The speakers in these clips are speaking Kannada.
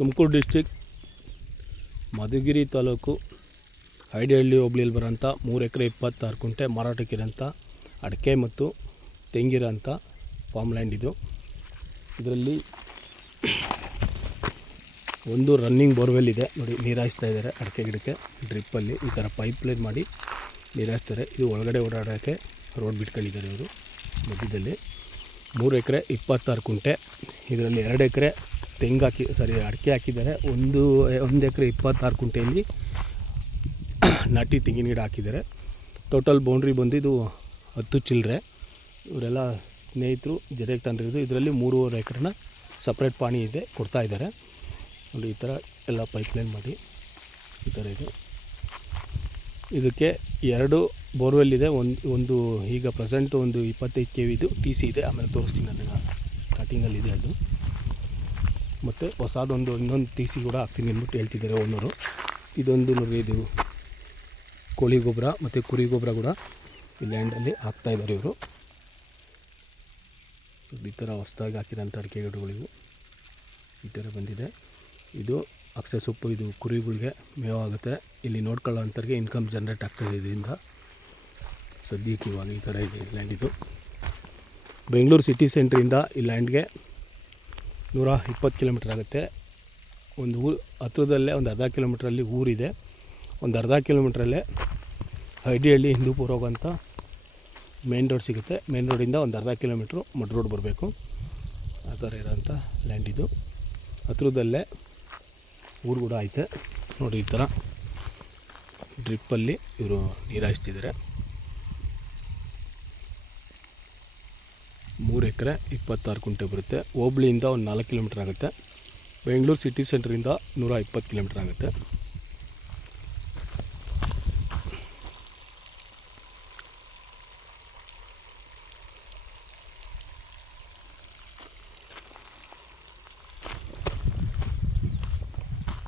ತುಮಕೂರು ಡಿಸ್ಟಿಕ್ ಮಧುಗಿರಿ ತಾಲೂಕು ಐಡಿಹಳ್ಳಿ ಹೋಬಳಿಯಲ್ಲಿ ಬರೋಂಥ 3 ಎಕರೆ 26 ಕುಂಟೆ ಮಾರಾಟಕ್ಕಿರೋಂಥ ಅಡಿಕೆ ಮತ್ತು ತೆಂಗಿರೋಂಥ ಫಾರ್ಮ್ ಲ್ಯಾಂಡ್ ಇದು. ಇದರಲ್ಲಿ ಒಂದು ರನ್ನಿಂಗ್ ಬೋರ್ವೆಲ್ ಇದೆ ನೋಡಿ, ನೀರು ಹಾಯಿಸ್ತಾ ಇದ್ದಾರೆ ಅಡಿಕೆ ಗಿಡಕ್ಕೆ. ಡ್ರಿಪ್ಪಲ್ಲಿ ಈ ಥರ ಪೈಪ್ ಲೈನ್ ಮಾಡಿ ನೀರು ಹಾಯಿಸ್ತಾರೆ. ಇದು ಒಳಗಡೆ ಓಡಾಡೋಕ್ಕೆ ರೋಡ್ ಬಿಟ್ಕೊಂಡಿದ್ದಾರೆ ಇವರು ಮಧ್ಯದಲ್ಲಿ. 3 ಎಕರೆ 26 ಕುಂಟೆ. ಇದರಲ್ಲಿ 2 ಎಕರೆ ಅಡಿಕೆ ಹಾಕಿದ್ದಾರೆ. 1 ಎಕರೆ 26 ಕುಂಟೆಯಲ್ಲಿ ನಾಟಿ ತೆಂಗಿನ ಗಿಡ ಹಾಕಿದ್ದಾರೆ. ಟೋಟಲ್ ಬೌಂಡ್ರಿ ಬಂದು ಇದು 10 ಚಿಲ್ಲರೆ. ಇವರೆಲ್ಲ ಸ್ನೇಹಿತರು ಜೊತೆಗೆ ತಂದಿರೋದು. ಇದರಲ್ಲಿ 3.5 ಎಕರೆನ ಸಪ್ರೇಟ್ ಪಾಣಿ ಇದೆ ಕೊಡ್ತಾ ಇದ್ದಾರೆ ನೋಡಿ. ಈ ಥರ ಎಲ್ಲ ಪೈಪ್ಲೈನ್ ಮಾಡಿ ಈ ಥರ ಇದೆ. ಇದಕ್ಕೆ 2 ಬೋರ್ವೆಲ್ ಇದೆ. ಒಂದು ಈಗ ಪ್ರೆಸೆಂಟ್ ಒಂದು 25 KV ಇದು ಟಿ ಸಿ ಇದೆ. ಆಮೇಲೆ ತೋರಿಸ್ತೀನಿ ಅದನ್ನು, ಸ್ಟಾರ್ಟಿಂಗಲ್ಲಿದೆ ಅದು. ಮತ್ತು ಹೊಸದೊಂದು ಇನ್ನೊಂದು ಟಿ ಸಿ ಕೂಡ ಹಾಕ್ತೀನಿ ಅಂದ್ಬಿಟ್ಟು ಹೇಳ್ತಿದ್ದಾರೆ ಓನರು. ಇದೊಂದು ನೋಡಿ, ಇದು ಕೋಳಿ ಗೊಬ್ಬರ ಮತ್ತು ಕುರಿ ಗೊಬ್ಬರ ಕೂಡ ಈ ಲ್ಯಾಂಡಲ್ಲಿ ಹಾಕ್ತಾಯಿದ್ದಾರೆ ಇವರು. ಈ ಥರ ಹೊಸದಾಗಿ ಹಾಕಿರೋಂಥ ಅಡಿಕೆ ಗಿಡಗಳಿವು ಈ ಥರ ಬಂದಿದೆ. ಇದು ಅಕ್ಷಯ ಸೊಪ್ಪು, ಇದು ಕುರಿಗಳಿಗೆ ಮೇವಾಗುತ್ತೆ. ಇಲ್ಲಿ ನೋಡ್ಕೊಳ್ಳೋ ಅಂಥವ್ರಿಗೆ ಇನ್ಕಮ್ ಜನ್ರೇಟ್ ಆಗ್ತಾಯಿದೆ ಇದರಿಂದ. ಸದ್ಯಕ್ಕೆ ಇವಾಗ ಈ ಥರ ಇದೆ ಲ್ಯಾಂಡ್. ಇದು ಬೆಂಗಳೂರು ಸಿಟಿ ಸೆಂಟ್ರಿಂದ ಈ ಲ್ಯಾಂಡ್ಗೆ 120 ಕಿಲೋಮೀಟ್ರ್ ಆಗುತ್ತೆ. ಒಂದು ಊರು ಹತ್ರದಲ್ಲೇ ಒಂದು ಅರ್ಧ ಕಿಲೋಮೀಟ್ರಲ್ಲಿ ಊರಿದೆ. ಒಂದು ಅರ್ಧ ಕಿಲೋಮೀಟ್ರಲ್ಲೇ ಐಡಿಹಳ್ಳಿ ಹಿಂದೂಪುರ ಹೋಗೋಂಥ ಮೇನ್ ರೋಡ್ ಸಿಗುತ್ತೆ. ಮೇನ್ ರೋಡಿಂದ ಒಂದು ಅರ್ಧ ಕಿಲೋಮೀಟ್ರು ಮಡ್ ರೋಡ್ ಬರಬೇಕು. ಆ ಥರ ಇರೋಂಥ ಲ್ಯಾಂಡ್ ಇದು. ಹತ್ರದಲ್ಲೇ ಊರು ಕೂಡ ಐತೆ ನೋಡಿ. ಈ ಥರ ಡ್ರಿಪ್ಪಲ್ಲಿ ಇವರು ನೀರು ಹಾಯಿಸ್ತಿದ್ದಾರೆ. 3 ಎಕರೆ 26 ಕುಂಟೆ ಬರುತ್ತೆ. ಹೋಬಳಿಯಿಂದ ಒಂದು 4 ಕಿಲೋಮೀಟ್ರ್ ಆಗುತ್ತೆ. ಬೆಂಗಳೂರು ಸಿಟಿ ಸೆಂಟ್ರಿಂದ 120 ಕಿಲೋಮೀಟ್ರ್ ಆಗುತ್ತೆ.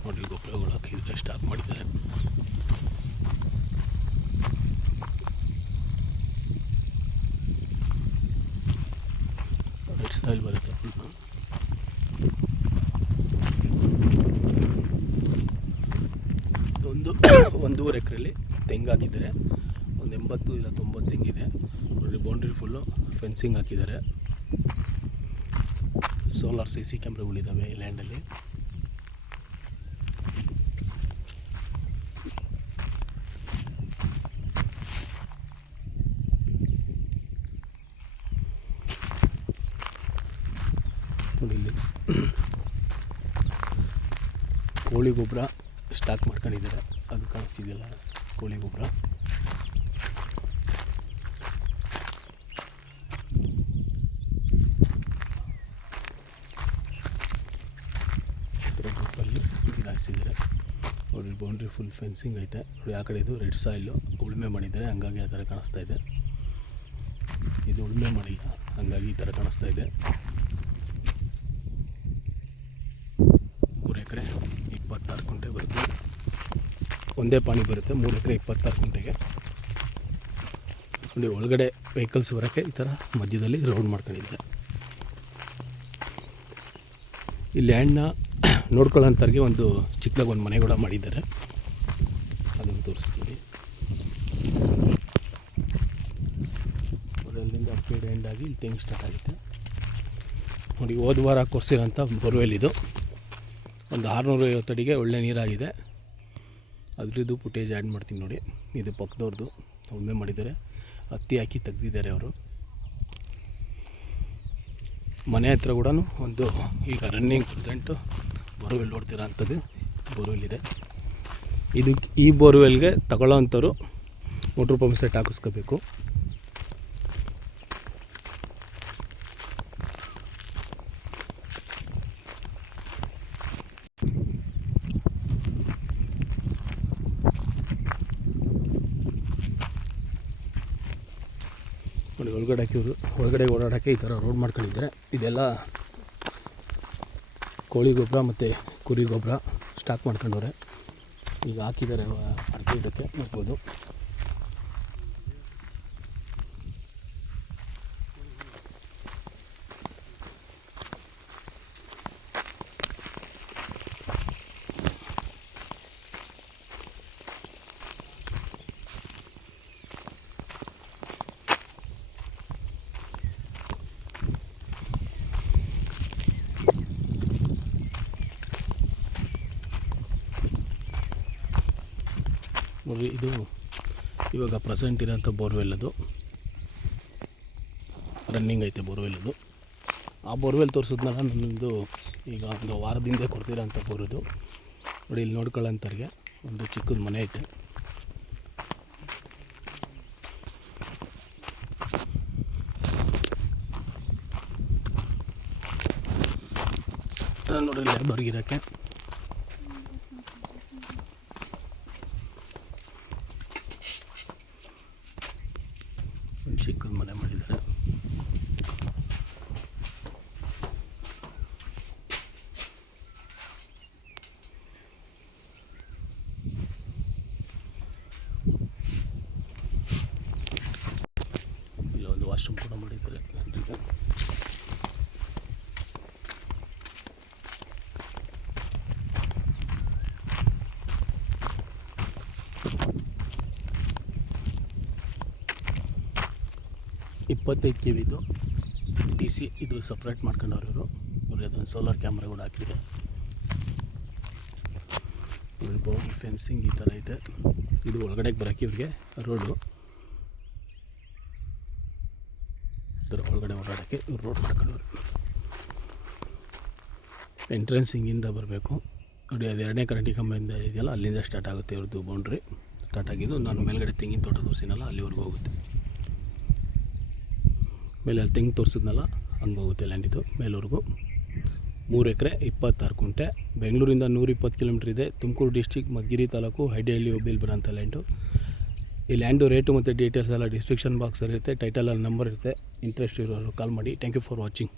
ನೋಡಿ, ಗೊಬ್ಬರಗಳು ಹಾಕಿದರೆ ಸ್ಟಾಕ್ ಮಾಡಿದ್ದಾರೆ. ರೆಡ್ ಸಾಯಿಲ್ ಬರುತ್ತೆ. ಒಂದೂವರೆ ಎಕರೆಯಲ್ಲಿ ತೆಂಗು ಹಾಕಿದ್ದಾರೆ. ಒಂದು 80 ಇಲ್ಲ 90 ತೆಂಗಿದೆ ನೋಡಿ. ಬೌಂಡ್ರಿ ಫುಲ್ಲು ಫೆನ್ಸಿಂಗ್ ಹಾಕಿದ್ದಾರೆ. ಸೋಲಾರ್ CC ಕ್ಯಾಮ್ರಾಗಳಿದ್ದಾವೆ ಈ ಲ್ಯಾಂಡಲ್ಲಿ. ನೋಡಿ, ಇಲ್ಲಿ ಕೋಳಿ ಗೊಬ್ಬರ ಸ್ಟಾಕ್ ಮಾಡ್ಕೊಂಡಿದ್ದಾರೆ. ಅದು ಕಾಣಿಸ್ತಿದೆಯಲ್ಲ ಕೋಳಿ ಗೊಬ್ಬರ. ಡ್ರಿಪ್ಪಲ್ಲಿ ಗಿಡ ಹಾಕ್ಸಿದ್ದಾರೆ ನೋಡಿ. ಬೌಂಡ್ರಿ ಫುಲ್ ಫೆನ್ಸಿಂಗ್ ಐತೆ ನೋಡಿ. ಆ ಕಡೆ ಇದು ರೆಡ್ ಸಾಯಿಲು ಉಳುಮೆ ಮಾಡಿದ್ದಾರೆ, ಹಂಗಾಗಿ ಆ ಥರ ಕಾಣಿಸ್ತಾ ಇದೆ. ಇದು ಉಳುಮೆ ಮಾಡಿಲ್ಲ, ಹಂಗಾಗಿ ಈ ಥರ ಕಾಣಿಸ್ತಾ ಇದೆ. 3 ಎಕರೆ 26 ಕುಂಟೆ ಬರುತ್ತೆ. ಒಂದೇ ಪಾಣಿ ಬರುತ್ತೆ 3 ಎಕರೆ 26 ಕುಂಟೆಗೆ ನೋಡಿ. ಒಳಗಡೆ ವೆಹಿಕಲ್ಸ್ ಬರೋಕ್ಕೆ ಈ ಥರ ಮಧ್ಯದಲ್ಲಿ ರೋಡ್ ಮಾಡ್ಕೊಂಡಿದ್ದಾರೆ. ಈ ಲ್ಯಾಂಡ್ನ ನೋಡ್ಕೊಳ್ಳೋಂಥವ್ರಿಗೆ ಒಂದು ಚಿಕ್ಕದಾಗಿ ಒಂದು ಮನೆ ಕೂಡ ಮಾಡಿದ್ದಾರೆ. ಅದನ್ನು ತೋರಿಸ್ತೀನಿ. ಅಲ್ಲಿಂದ ಅಡಿಕೆ ಎಂಡಾಗಿ ಇಲ್ಲಿ ತೆಂಗು ಸ್ಟಾರ್ಟ್ ಆಗುತ್ತೆ ನೋಡಿ. ಹೋದ ವಾರ ಕೊರ್ಸಿರೋಂಥ ಬೋರ್ವೆಲ್ ಇದು. ಒಂದು 650 ಅಡಿಗೆ ಒಳ್ಳೆ ನೀರಾಗಿದೆ. ಅದರದ್ದು ಫುಟೇಜ್ ಆ್ಯಡ್ ಮಾಡ್ತೀನಿ ನೋಡಿ. ಇದು ಪಕ್ಕದವ್ರದ್ದು ಉಳುಮೆ ಮಾಡಿದ್ದಾರೆ, ಹತ್ತಿ ಹಾಕಿ ತೆಗ್ದಿದ್ದಾರೆ ಅವರು. ಮನೆ ಹತ್ರ ಕೂಡ ಒಂದು ಈಗ ರನ್ನಿಂಗ್ ಪ್ರೆಸೆಂಟು ಬೋರ್ವೆಲ್ ನೋಡ್ತಿರೋ ಅಂಥದ್ದು ಬೋರ್ವೆಲ್ ಇದೆ. ಈ ಬೋರ್ವೆಲ್ಗೆ ತಗೊಳ್ಳೋ ಅಂಥವ್ರು ಮೋಟ್ರ್ ಪಂಪ್ ಸೆಟ್ ಹಾಕಿಸ್ಕೋಬೇಕು. ನೋಡಿ, ಒಳಗಡೆ ಓಡಾಡೋಕ್ಕೆ ಈ ಥರ ರೋಡ್ ಮಾಡ್ಕೊಂಡಿದ್ದಾರೆ. ಇದೆಲ್ಲ ಕೋಳಿ ಗೊಬ್ಬರ ಮತ್ತು ಕುರಿ ಗೊಬ್ಬರ ಸ್ಟಾಕ್ ಮಾಡ್ಕೊಂಡವ್ರೆ. ಈಗ ಹಾಕಿದ್ದಾರೆ ಅಡಿಕೆ ಗಿಡಕ್ಕೆ ನೋಡ್ಬೋದು. ನೋಡಿರಿ, ಇದು ಇವಾಗ ಪ್ರೆಸೆಂಟ್ ಇರೋಂಥ ಬೋರ್ವೆಲ್. ಅದು ರನ್ನಿಂಗ್ ಐತೆ ಬೋರ್ವೆಲ್. ಅದು ಆ ಬೋರ್ವೆಲ್ ತೋರಿಸಿದ್ನಲ್ಲ ನನ್ನದು ಈಗ ಒಂದು ವಾರದಿಂದ ಕೊಡ್ತಿರೋಂಥ ಬೋರದು. ನೋಡಿ, ಇಲ್ಲಿ ನೋಡ್ಕೊಳ್ಳೋಂಥವ್ರಿಗೆ ಒಂದು ಚಿಕ್ಕದ ಮನೆ ಐತೆ. ನೋಡಿ, ಲೇಬರ್ಗಿರೋಕ್ಕೆ ಒಂದು ಚಿಕ್ಕದ ಮನೆ ಮಾಡಿದ್ದಾರೆ. ಇಲ್ಲೊಂದು ವಾಶ್ರೂಮ್ ಕೂಡ ಮಾಡಿದ್ದಾರೆ. ಇಪ್ಪತ್ತೈದು ಕೆ ವಿದು DC ಇದು ಸಪ್ರೇಟ್ ಮಾಡ್ಕೊಂಡವ್ರು ಇವರು. ನೋಡಿ, ಅದೊಂದು ಸೋಲಾರ್ ಕ್ಯಾಮ್ರಾ ಕೂಡ ಹಾಕಿದೆ. ಬೌಂಡ್ರಿ ಫೆನ್ಸಿಂಗ್ ಈ ಥರ ಐತೆ. ಇದು ಒಳಗಡೆಗೆ ಬರೋಕ್ಕೆ ಇವ್ರಿಗೆ ರೋಡು, ಈ ಥರ ಒಳಗಡೆ ಓಡಾಡೋಕ್ಕೆ ಇವ್ರು ರೋಡ್ ಮಾಡ್ಕೊಂಡವ್ರು. ಎಂಟ್ರೆನ್ಸ್ ಹಿಂಗಿಂದ ಬರಬೇಕು. ನೋಡಿ, ಅದು ಎರಡನೇ ಕರೆಂಟಿ ಕಂಬದಿಂದ ಇದೆಯಲ್ಲ, ಅಲ್ಲಿಂದ ಸ್ಟಾರ್ಟ್ ಆಗುತ್ತೆ ಇವ್ರದ್ದು ಬೌಂಡ್ರಿ. ಸ್ಟಾರ್ಟ್ ಆಗಿದ್ದು ನಾನು ಮೇಲ್ಗಡೆ ತೆಂಗಿನ ತೋಟ ತೋರಿಸಿನಲ್ಲ, ಅಲ್ಲಿವರೆಗೂ ಹೋಗುತ್ತೆ. ಮೇಲೆ ಅಲ್ಲಿ ತೆಂಗು ತೋರಿಸಿದ್ನಲ್ಲ, ಹಂಗೆ ಹೋಗುತ್ತೆ ಲ್ಯಾಂಡ್. ಇದು ಮೇಲವರೆಗೂ 3 ಎಕರೆ 26 ಕುಂಟೆ. ಬೆಂಗಳೂರಿಂದ 120 ಕಿಲೋಮೀಟ್ರ್ ಇದೆ. ತುಮಕೂರು ಡಿಸ್ಟಿಕ್, ಮಧುಗಿರಿ ತಾಲೂಕು, ಹೈಡಿಹಳ್ಳಿ ಹೋಬಳಿ ಬರೋಂಥ ಲ್ಯಾಂಡು. ಈ ಲ್ಯಾಂಡು ರೇಟು ಮತ್ತು ಡೀಟೇಲ್ಸ್ ಎಲ್ಲ ಡಿಸ್ಕ್ರಿಪ್ಷನ್ ಬಾಕ್ಸಲ್ಲಿ ಇರುತ್ತೆ. ಟೈಟಲಲ್ಲಿ ನಂಬರ್ ಇರುತ್ತೆ. ಇಂಟ್ರೆಸ್ಟ್ ಇರೋರು ಕಾಲ್ ಮಾಡಿ. Thank you for watching.